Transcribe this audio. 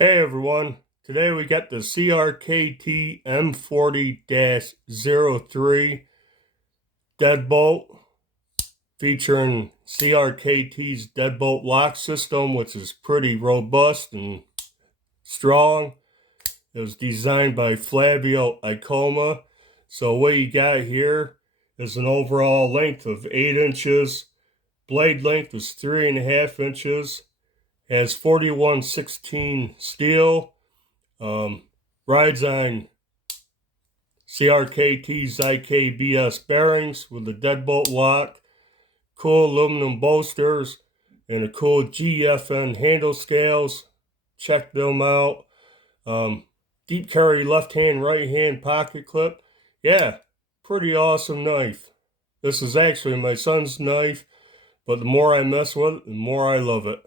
Hey everyone, today we got the Crkt M40-03 Deadbolt featuring CRKT's Deadbolt lock system, which is pretty robust and strong. It was designed by Flavio, Ikoma. So what you got here is an overall length of 8 inches. Blade length is 3.5 inches. Has 4116 steel. Rides on CRKT's IKBS bearings with a deadbolt lock, cool aluminum bolsters, and a cool GFN handle scales. Check them out. Deep carry left hand, right hand pocket clip. Yeah, pretty awesome knife. This is actually my son's knife, but the more I mess with it, the more I love it.